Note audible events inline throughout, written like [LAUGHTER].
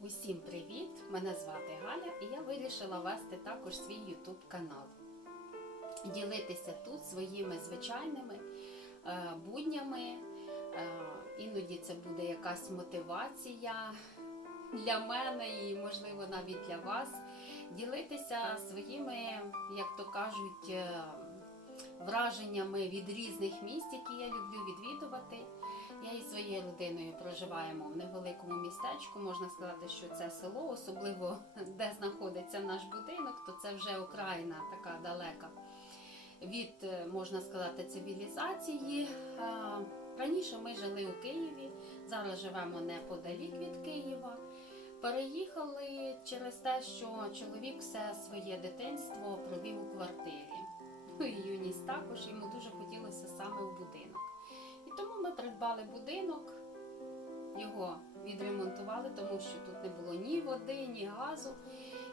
Усім привіт! Мене звати Галя і я вирішила вести також свій YouTube канал. Ділитися тут своїми звичайними е, буднями. Е, іноді це буде якась мотивація для мене і, можливо, навіть для вас. Ділитися своїми, як то кажуть, е, враженнями від різних місць, які я люблю відвідувати. Я із своєю родиною проживаємо в невеликому містечку. Можна сказати, що це село, особливо де знаходиться наш будинок, то це вже окраїна така далека від, е, можна сказати, цивілізації. Раніше ми жили у Києві, зараз живемо неподалік від Києва. Переїхали через те, що чоловік все своє дитинство провів у квартирі. Ну і юність також йому дуже хотілося саме в будинок. Тому ми придбали будинок, його відремонтували, тому що тут не було ні води, ні газу.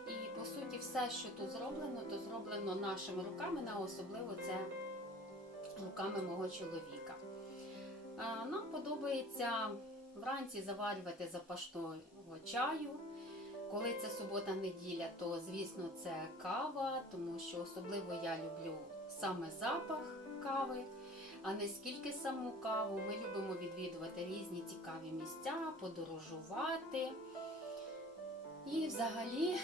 І по суті, все, що тут зроблено, то зроблено нашими руками, а особливо це руками мого чоловіка. Нам подобається вранці заварювати запашного чаю. Коли це субота-неділя, то звісно це кава, тому що особливо я люблю саме запах кави, а не скільки саму каву. Ми любимо відвідувати різні цікаві місця, подорожувати. І взагалі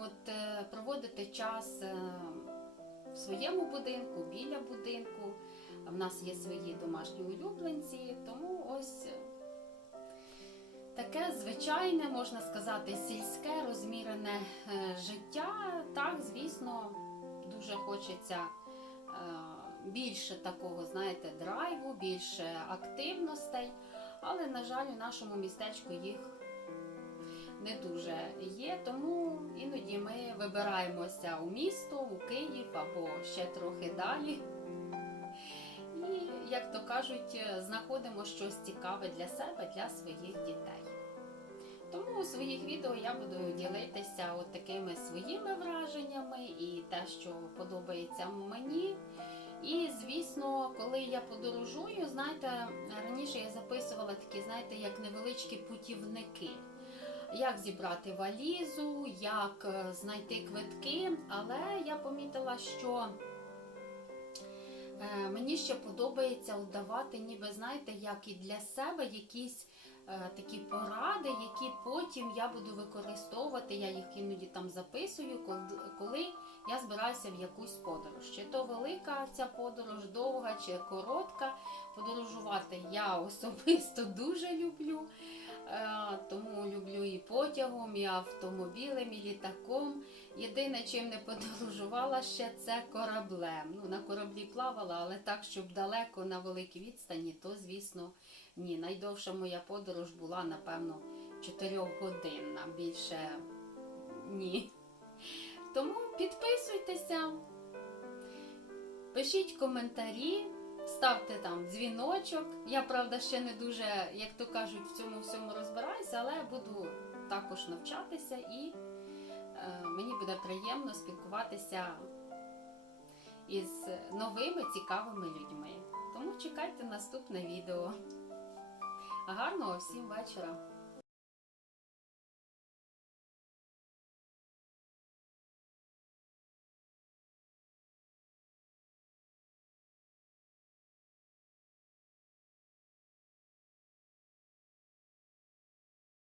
от, е, проводити час е, в своєму будинку, біля будинку. В нас є свої домашні улюбленці, тому ось е, таке звичайне, можна сказати, сільське, розмірене життя. Так, звісно, дуже хочеться більше такого, знаєте, драйву, більше активностей. Але, на жаль, у нашому містечку їх не дуже є, тому іноді ми вибираємося у місто, у Київ або ще трохи далі. І, як то кажуть, знаходимо щось цікаве для себе, для своїх дітей. Тому у своїх відео я буду ділитися от такими своїми враженнями і те, що подобається мені. Звісно, коли я подорожую, знаєте, раніше я записувала такі, знаєте, як невеличкі путівники. Як зібрати валізу, як е, знайти квитки, але я помітила, що е, мені ще подобається давати, ніби знаєте, як і для себе якісь такі поради, які потім я буду використовувати. Я їх іноді там записую, коли я збираюся в якусь подорож. Чи то велика ця подорож, довга, чи коротка. Подорожувати я [LAUGHS] особисто дуже люблю. Е, Тому потягом, і автомобілем, і літаком. Єдине, чим не подорожувала ще, це кораблем. Ну, на кораблі плавала, але так, щоб далеко на великій відстані, то звісно ні. Найдовша моя подорож була, напевно, 4 годинна. Більше ні. Тому підписуйтеся, пишіть коментарі. Ставте там дзвіночок. Я, правда, ще не дуже, як то кажуть, в цьому всьому розбираюся, але буду також навчатися і е, мені буде приємно спілкуватися із новими цікавими людьми. Тому чекайте наступне відео. Гарного всім вечора!